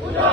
부정!